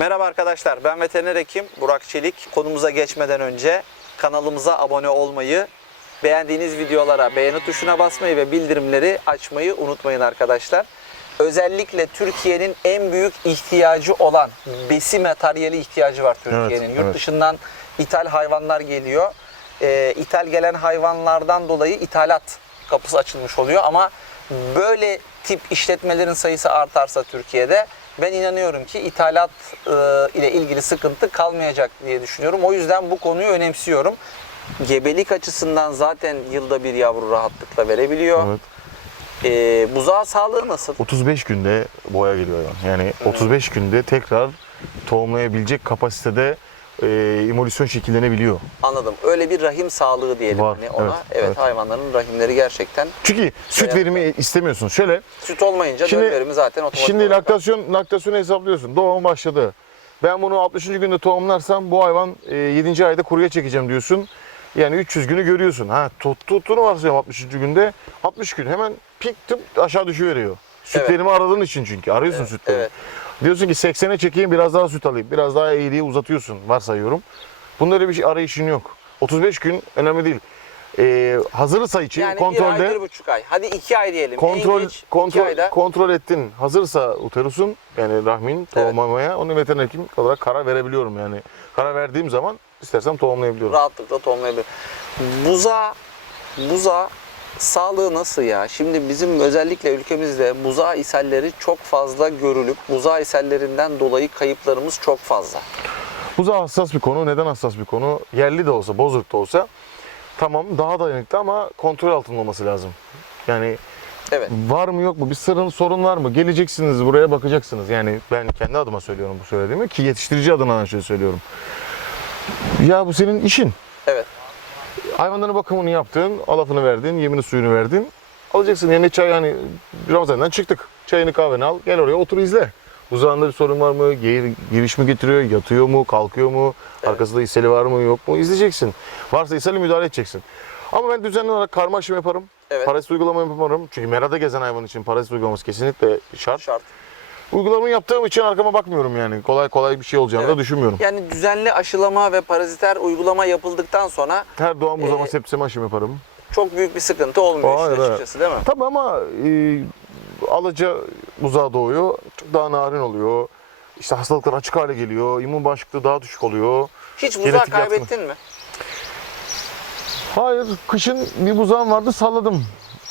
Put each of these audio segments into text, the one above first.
Merhaba arkadaşlar, ben veteriner hekim Burak Çelik. Konumuza geçmeden önce kanalımıza abone olmayı, beğendiğiniz videolara beğeni tuşuna basmayı ve bildirimleri açmayı unutmayın arkadaşlar. Özellikle Türkiye'nin en büyük ihtiyacı olan besi materyali ihtiyacı var Türkiye'nin. Evet, Yurt evet. dışından ithal hayvanlar geliyor. Ee, ithal gelen hayvanlardan dolayı ithalat kapısı açılmış oluyor ama böyle tip işletmelerin sayısı artarsa Türkiye'de ben inanıyorum ki ithalat e, ile ilgili sıkıntı kalmayacak diye düşünüyorum. O yüzden bu konuyu önemsiyorum. Gebelik açısından zaten yılda bir yavru rahatlıkla verebiliyor. Evet. Ee, buzağı sağlığı nasıl? 35 günde boya geliyor yani. Yani 35 günde tekrar tohumlayabilecek kapasitede e, emolüsyon şekillenebiliyor. Anladım. Öyle bir rahim sağlığı diyelim Var, hani ona. evet, Evet, evet. hayvanların rahimleri gerçekten Çünkü süt Evet. verimi istemiyorsun. Şöyle süt olmayınca Şimdi- döl verimi zaten otomatik şimdi olarak- laktasyon laktasyonu hesaplıyorsun. Doğum başladı. Ben bunu 60. günde tohumlarsam bu hayvan e, 7. ayda kuruya çekeceğim diyorsun. Yani 300 günü görüyorsun. Ha tut, tuttuğunu varsayalım 60. günde. 60 gün hemen pik tıp aşağı düşüveriyor. Süt Evet. verimi aradığın için çünkü. Arıyorsun Evet, sütleri. evet. Diyorsun ki 80'e çekeyim biraz daha süt alayım. Biraz daha eğriye uzatıyorsun varsayıyorum. Bunda öyle bir şey arayışın yok. 35 gün önemli değil. Ee, hazırsa için Yani bir kontrolde ay, bir buçuk ay. Hadi iki ay diyelim. kontrol en geç iki kontrol ayda. kontrol ettin. Hazırsa uterusun yani rahmin tohumlamaya onu veteriner hekim olarak karar verebiliyorum yani. Karar verdiğim zaman istersem tohumlayabiliyorum. rahatlıkla tohumlayabilir. Buza, buza sağlığı nasıl ya? Şimdi bizim özellikle ülkemizde buza ishalleri çok fazla görülüp buza ishallerinden dolayı kayıplarımız çok fazla. Bu da hassas bir konu. Neden hassas bir konu? Yerli de olsa, bozuk da olsa tamam daha dayanıklı ama kontrol altında olması lazım. Yani Evet. Var mı yok mu? Bir sırrın sorun var mı? Geleceksiniz buraya bakacaksınız. Yani ben kendi adıma söylüyorum bu söylediğimi ki yetiştirici adına şey söylüyorum. Ya bu senin işin. Evet. Hayvanların bakımını yaptın, alafını verdin, yemini suyunu verdin. Alacaksın yerine çay hani Ramazan'dan çıktık. Çayını kahveni al, gel oraya otur izle. Uzağında bir sorun var mı? Gir, giriş mi getiriyor? Yatıyor mu? Kalkıyor mu? Arkasında ishali var mı? Yok mu? İzleyeceksin. Varsa ishali müdahale edeceksin. Ama ben düzenli olarak karma aşımı yaparım. Evet. Parazit uygulama yaparım. Çünkü merada gezen hayvan için parazit uygulaması kesinlikle şart. Şart. Uygulamayı yaptığım için arkama bakmıyorum yani. Kolay kolay bir şey olacağını Evet. da düşünmüyorum. Yani düzenli aşılama ve paraziter uygulama yapıldıktan sonra Her doğan buzlama Ee, sepseme aşımı yaparım. çok büyük bir sıkıntı olmuyor Hayır, işin evet. açıkçası değil mi? Tabii ama e, alaca buzağa doğuyor. Çok daha narin oluyor. İşte hastalıklar açık hale geliyor. İmmün bağışıklığı daha düşük oluyor. Hiç buzağı Genetik kaybettin mi? Hayır, kışın bir buzağım vardı salladım.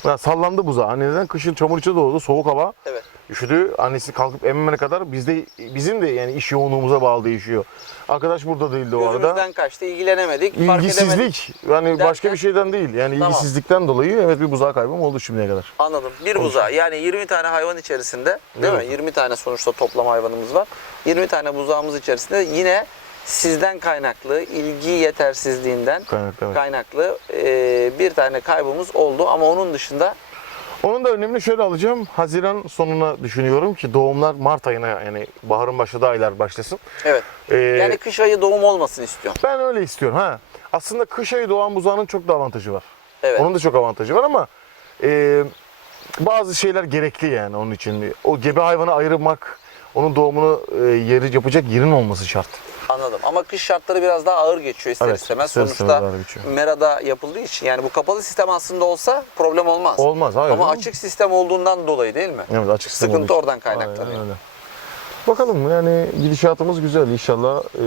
Ya sallandı buzağı. Hani neden? Kışın çamur içi doğdu, soğuk hava. Evet. Üşüdü. Annesi kalkıp emmene kadar bizde bizim de yani iş yoğunluğumuza bağlı değişiyor. Arkadaş burada değildi o arada. Gözümüzden kaçtı, ilgilenemedik, fark edemedik. İlgisizlik. Yani başka Derken- bir şeyden değil. Yani Tamam. ilgisizlikten dolayı evet bir buzağı kaybım oldu şimdiye kadar. Anladım. Bir buzağı yani 20 tane hayvan içerisinde değil mi? Evet. 20 tane sonuçta toplam hayvanımız var. 20 tane buzağımız içerisinde yine sizden kaynaklı, ilgi yetersizliğinden Kaynaklı, evet. kaynaklı e, bir tane kaybımız oldu ama onun dışında Onun da önemli şöyle alacağım. Haziran sonuna düşünüyorum ki doğumlar Mart ayına yani baharın başladığı aylar başlasın. evet. Ee, Yani kış ayı doğum olmasın istiyorum. ben öyle istiyorum. Ha. Aslında kış ayı doğan buzağının çok da avantajı var. Evet. Onun da çok avantajı var ama e, bazı şeyler gerekli yani onun için. O gebe hayvanı ayırmak, onun doğumunu e, yeri yapacak yerin olması şart. Anladım. Ama kış şartları biraz daha ağır geçiyor ister Evet, istemez. ister Sonuçta merada yapıldığı için yani bu kapalı sistem aslında olsa problem olmaz. Olmaz hayır. Ama açık sistem olduğundan dolayı değil mi? Evet açık sistem Sıkıntı oradan kaynaklanıyor. Aynen öyle. Bakalım yani gidişatımız güzel inşallah e,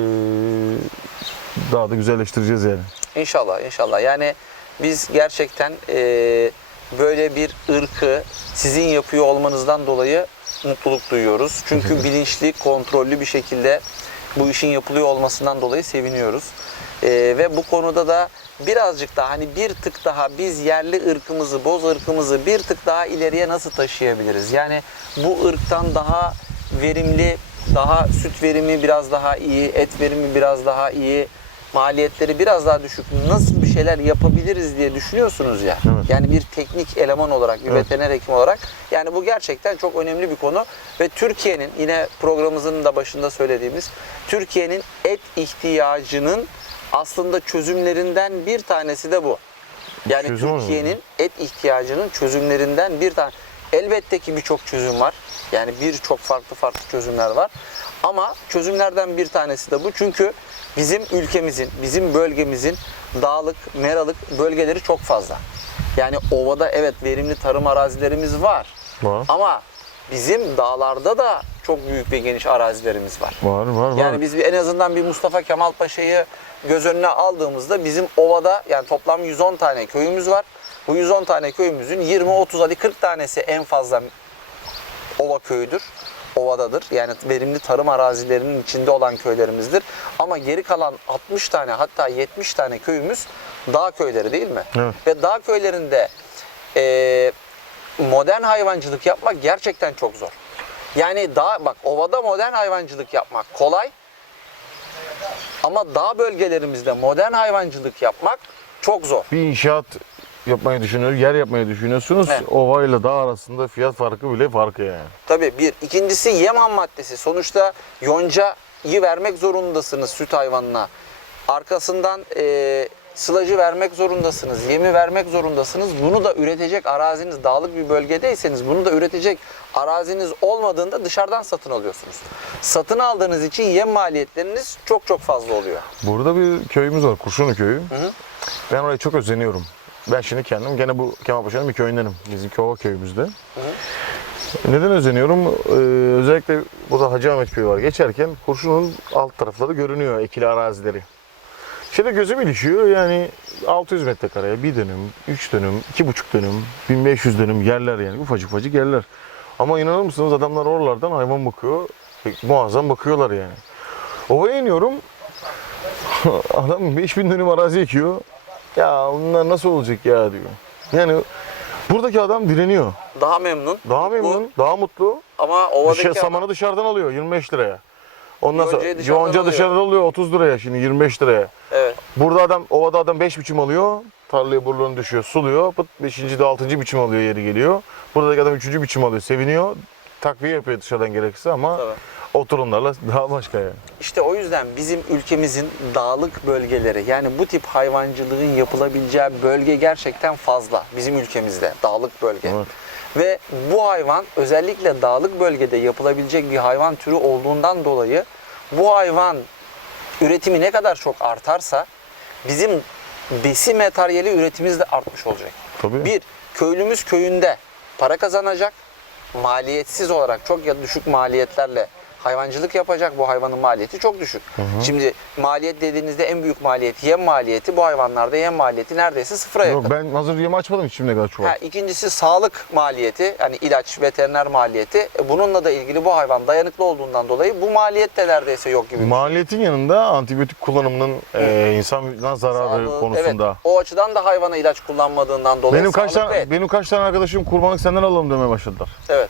daha da güzelleştireceğiz yani. İnşallah, inşallah. Yani biz gerçekten eee, böyle bir ırkı sizin yapıyor olmanızdan dolayı mutluluk duyuyoruz. Çünkü bilinçli, kontrollü bir şekilde bu işin yapılıyor olmasından dolayı seviniyoruz. Eee, ve bu konuda da birazcık daha hani bir tık daha biz yerli ırkımızı, boz ırkımızı bir tık daha ileriye nasıl taşıyabiliriz? Yani bu ırktan daha verimli, daha süt verimi biraz daha iyi, et verimi biraz daha iyi, maliyetleri biraz daha düşük nasıl bir şeyler yapabiliriz diye düşünüyorsunuz ya. Evet. Yani bir teknik eleman olarak, bir Evet. veteriner hekim olarak yani bu gerçekten çok önemli bir konu ve Türkiye'nin yine programımızın da başında söylediğimiz Türkiye'nin et ihtiyacının aslında çözümlerinden bir tanesi de bu. Yani Çözüm? Türkiye'nin et ihtiyacının çözümlerinden bir tane Elbette ki birçok çözüm var. Yani birçok farklı farklı çözümler var. Ama çözümlerden bir tanesi de bu. Çünkü bizim ülkemizin, bizim bölgemizin dağlık, meralık bölgeleri çok fazla. Yani ovada evet verimli tarım arazilerimiz var. Var. Ama bizim dağlarda da çok büyük ve geniş arazilerimiz var. Var var var. Yani biz en azından bir Mustafa Kemal Paşa'yı göz önüne aldığımızda bizim ovada yani toplam 110 tane köyümüz var. Bu 110 tane köyümüzün 20 30 hadi 40 tanesi en fazla ova köyüdür. Ovadadır. Yani verimli tarım arazilerinin içinde olan köylerimizdir. Ama geri kalan 60 tane hatta 70 tane köyümüz dağ köyleri değil mi? Evet. Ve dağ köylerinde eee, modern hayvancılık yapmak gerçekten çok zor. Yani dağ bak ovada modern hayvancılık yapmak kolay. Ama dağ bölgelerimizde modern hayvancılık yapmak çok zor. bir inşaat yapmayı düşünüyor, yer yapmayı düşünüyorsunuz. Evet. Ova ile dağ arasında fiyat farkı bile farkı yani. Tabii bir. İkincisi yem ham maddesi. Sonuçta yoncayı vermek zorundasınız süt hayvanına. Arkasından e, sılacı vermek zorundasınız. Yemi vermek zorundasınız. Bunu da üretecek araziniz dağlık bir bölgedeyseniz bunu da üretecek araziniz olmadığında dışarıdan satın alıyorsunuz. Satın aldığınız için yem maliyetleriniz çok çok fazla oluyor. Burada bir köyümüz var, Kurşunlu köyü. hı. Ben oraya çok özeniyorum. Ben şimdi kendim gene bu Kemalpaşa'nın bir köyündenim. Bizim Kova köyümüzde. Neden özeniyorum? Ee, özellikle burada Hacı Ahmet köyü var. Geçerken Kurşun'un alt tarafları görünüyor, ekili arazileri. Şimdi gözüm ilişiyor yani 600 metrekareye bir dönüm, 3 dönüm, 2,5 dönüm, 1500 dönüm yerler yani ufacık ufacık yerler. Ama inanır mısınız adamlar oralardan hayvan bakıyor, muazzam bakıyorlar yani. Ovaya iniyorum, adam 5000 dönüm arazi ekiyor. Ya bunlar nasıl olacak ya diyor. Yani buradaki adam direniyor. Daha memnun. Daha mutlu memnun, daha mutlu. Ama ovadaki adam- samanı dışarıdan alıyor 25 liraya. Ondan sonra Yoncayı dışarıdan yonca alıyor. alıyor 30 liraya şimdi 25 liraya. Evet. Burada adam ovada adam 5 biçim alıyor. Tarlaya burlarını düşüyor, suluyor. 5. de 6. biçim alıyor yeri geliyor. Buradaki adam 3. biçim alıyor, seviniyor. Takviye yapıyor dışarıdan gerekirse ama Tabii. Oturumlarla daha başka yani. İşte o yüzden bizim ülkemizin dağlık bölgeleri yani bu tip hayvancılığın yapılabileceği bölge gerçekten fazla bizim ülkemizde dağlık bölge. Evet. Ve bu hayvan özellikle dağlık bölgede yapılabilecek bir hayvan türü olduğundan dolayı bu hayvan üretimi ne kadar çok artarsa bizim besin materyali üretimimiz de artmış olacak. Tabii. Bir, köylümüz köyünde para kazanacak. Maliyetsiz olarak çok ya düşük maliyetlerle hayvancılık yapacak. Bu hayvanın maliyeti çok düşük. Şimdi maliyet dediğinizde en büyük maliyet yem maliyeti. Bu hayvanlarda yem maliyeti neredeyse sıfıra yakın. Yok, ben hazır yemi açmadım hiç şimdiye kadar çuval. Ha, ikincisi sağlık maliyeti, hani ilaç, veteriner maliyeti. E, Bununla da ilgili bu hayvan dayanıklı olduğundan dolayı bu maliyet de neredeyse yok gibi. Maliyetin yanında antibiyotik kullanımının e, insana zararı Sağlığı- konusunda. Evet, o açıdan da hayvana ilaç kullanmadığından dolayı Benim kaç tane benim kaç tane arkadaşım kurbanlık senden alalım demeye başladılar. Evet.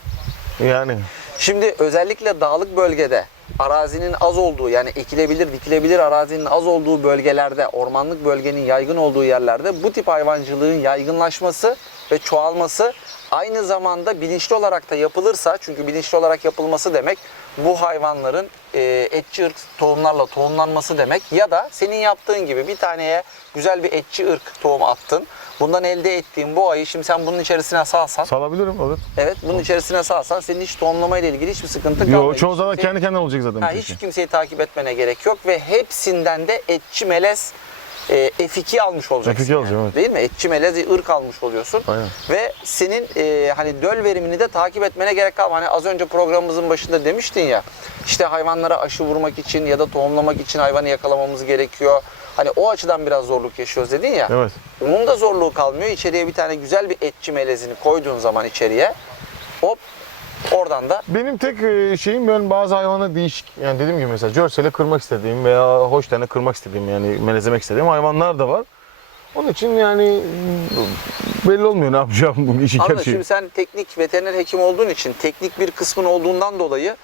Yani Şimdi özellikle dağlık bölgede arazinin az olduğu yani ekilebilir, dikilebilir arazinin az olduğu bölgelerde, ormanlık bölgenin yaygın olduğu yerlerde bu tip hayvancılığın yaygınlaşması ve çoğalması aynı zamanda bilinçli olarak da yapılırsa çünkü bilinçli olarak yapılması demek bu hayvanların e, etçi ırk tohumlarla tohumlanması demek ya da senin yaptığın gibi bir taneye güzel bir etçi ırk tohum attın. Bundan elde ettiğin bu ayı şimdi sen bunun içerisine salsan salabilirim evet. Evet bunun içerisine salsan senin hiç tohumlama ile ilgili hiçbir sıkıntı Yo, kalmıyor. çoğu Hiç zaman kendi kendine olacak zaten. Ha, hiç şey. kimseyi takip etmene gerek yok ve hepsinden de etçi melez e, F2 almış olacaksın. F2 alacağım, evet. Değil mi? Etçi melez ırk almış oluyorsun. Aynen. Ve senin e, hani döl verimini de takip etmene gerek kalmıyor. Hani az önce programımızın başında demiştin ya işte hayvanlara aşı vurmak için ya da tohumlamak için hayvanı yakalamamız gerekiyor. Hani o açıdan biraz zorluk yaşıyoruz dedin ya. Evet. Onun da zorluğu kalmıyor. İçeriye bir tane güzel bir etçi melezini koyduğun zaman içeriye hop oradan da Benim tek e, şeyim ben bazı hayvanı değişik yani dediğim gibi mesela görsele kırmak istediğim veya hoş tane kırmak istediğim yani melezlemek istediğim hayvanlar da var. Onun için yani m, belli olmuyor ne yapacağım bu Anladım. gerçeği. Şimdi sen teknik veteriner hekim olduğun için teknik bir kısmın olduğundan dolayı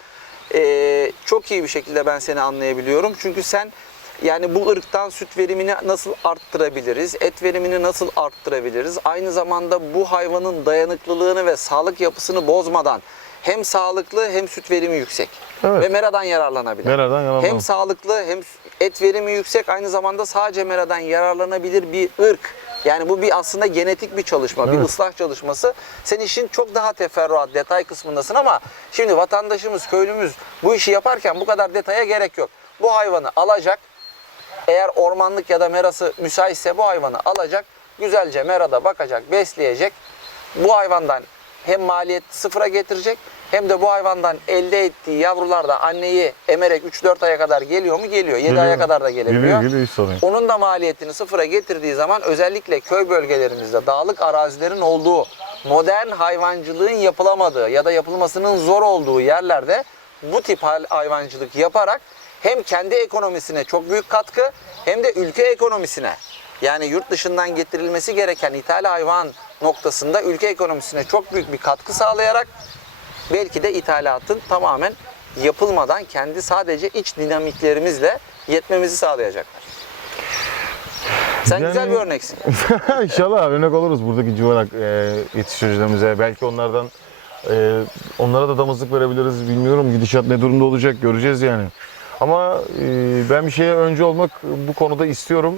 eee, çok iyi bir şekilde ben seni anlayabiliyorum. Çünkü sen yani bu ırktan süt verimini nasıl arttırabiliriz, et verimini nasıl arttırabiliriz, aynı zamanda bu hayvanın dayanıklılığını ve sağlık yapısını bozmadan hem sağlıklı hem süt verimi yüksek Evet. ve meradan yararlanabilir. Meradan yararlanabilir. Hem sağlıklı hem et verimi yüksek aynı zamanda sadece meradan yararlanabilir bir ırk Yani bu bir aslında genetik bir çalışma, bir Evet. ıslah çalışması. Sen işin çok daha teferruat, detay kısmındasın ama şimdi vatandaşımız, köylümüz bu işi yaparken bu kadar detaya gerek yok. Bu hayvanı alacak, eğer ormanlık ya da merası müsaitse bu hayvanı alacak, güzelce merada bakacak, besleyecek. Bu hayvandan hem maliyet sıfıra getirecek hem de bu hayvandan elde ettiği yavrular da anneyi emerek 3-4 aya kadar geliyor mu? Geliyor. 7 aya kadar da gelebiliyor. Geliyor geliyor hiç sorun yok. Onun da maliyetini sıfıra getirdiği zaman özellikle köy bölgelerimizde dağlık arazilerin olduğu, modern hayvancılığın yapılamadığı ya da yapılmasının zor olduğu yerlerde bu tip hayvancılık yaparak hem kendi ekonomisine çok büyük katkı hem de ülke ekonomisine yani yurt dışından getirilmesi gereken ithal hayvan noktasında ülke ekonomisine çok büyük bir katkı sağlayarak belki de ithalatın tamamen yapılmadan kendi sadece iç dinamiklerimizle yetmemizi sağlayacaklar. Sen Yani- güzel bir örneksin. İnşallah örnek oluruz buradaki civarak e, yetiştiricilerimize. Belki onlardan e, onlara da damızlık verebiliriz. Bilmiyorum gidişat ne durumda olacak göreceğiz yani. Ama e, ben bir şeye önce olmak bu konuda istiyorum.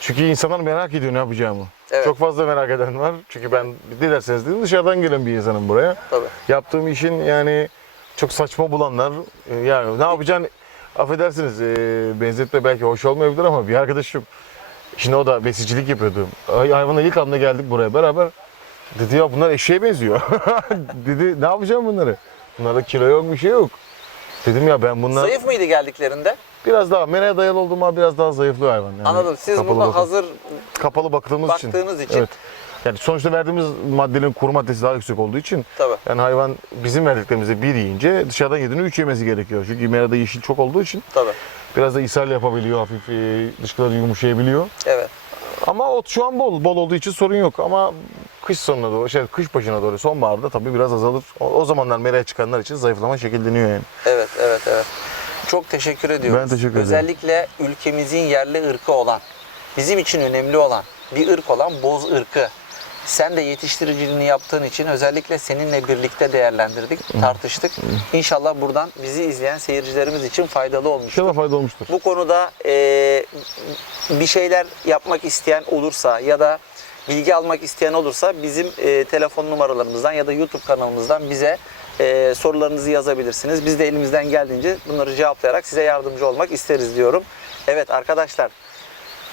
Çünkü insanlar merak ediyor ne yapacağımı. Evet. Çok fazla merak eden var. Çünkü ben dilerseniz dedim dışarıdan gelen bir insanım buraya. Tabii. Yaptığım işin yani çok saçma bulanlar e, yani ne yapacaksın affedersiniz e, benzetme belki hoş olmayabilir ama bir arkadaşım şimdi o da besicilik yapıyordu. Ay, hayvanla ilk anda geldik buraya beraber. Dedi ya bunlar eşeğe benziyor. dedi ne yapacağım bunları? Bunlarda kilo yok bir şey yok. Dedim ya ben bunlar Zayıf mıydı geldiklerinde? biraz daha mereye dayalı olduğum biraz daha zayıflıyor hayvan. Yani Anladım. Siz kapalı bunu bakım- hazır kapalı baktığımız için. baktığınız için. Evet. Yani sonuçta verdiğimiz maddenin kuru maddesi daha yüksek olduğu için Tabii. yani hayvan bizim verdiklerimize bir yiyince dışarıdan yediğini üç yemesi gerekiyor. Çünkü merada yeşil çok olduğu için Tabii. biraz da ishal yapabiliyor, hafif e, dışkıları yumuşayabiliyor. Evet. Ama ot şu an bol, bol olduğu için sorun yok. Ama kış sonuna doğru, şey, kış başına doğru, sonbaharda tabii biraz azalır. O, o zamanlar meraya çıkanlar için zayıflama şekilleniyor yani. Evet, evet, evet. Çok teşekkür ediyoruz. Ben teşekkür ederim. Özellikle ülkemizin yerli ırkı olan, bizim için önemli olan bir ırk olan boz ırkı. Sen de yetiştiriciliğini yaptığın için özellikle seninle birlikte değerlendirdik, tartıştık. İnşallah buradan bizi izleyen seyircilerimiz için faydalı olmuştur. İnşallah fayda olmuştur. Bu konuda eee, bir şeyler yapmak isteyen olursa ya da bilgi almak isteyen olursa bizim eee, telefon numaralarımızdan ya da YouTube kanalımızdan bize eee, sorularınızı yazabilirsiniz. Biz de elimizden geldiğince bunları cevaplayarak size yardımcı olmak isteriz diyorum. Evet arkadaşlar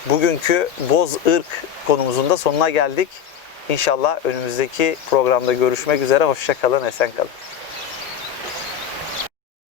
bugünkü boz ırk konumuzun da sonuna geldik. İnşallah önümüzdeki programda görüşmek üzere. Hoşça kalın, esen kalın.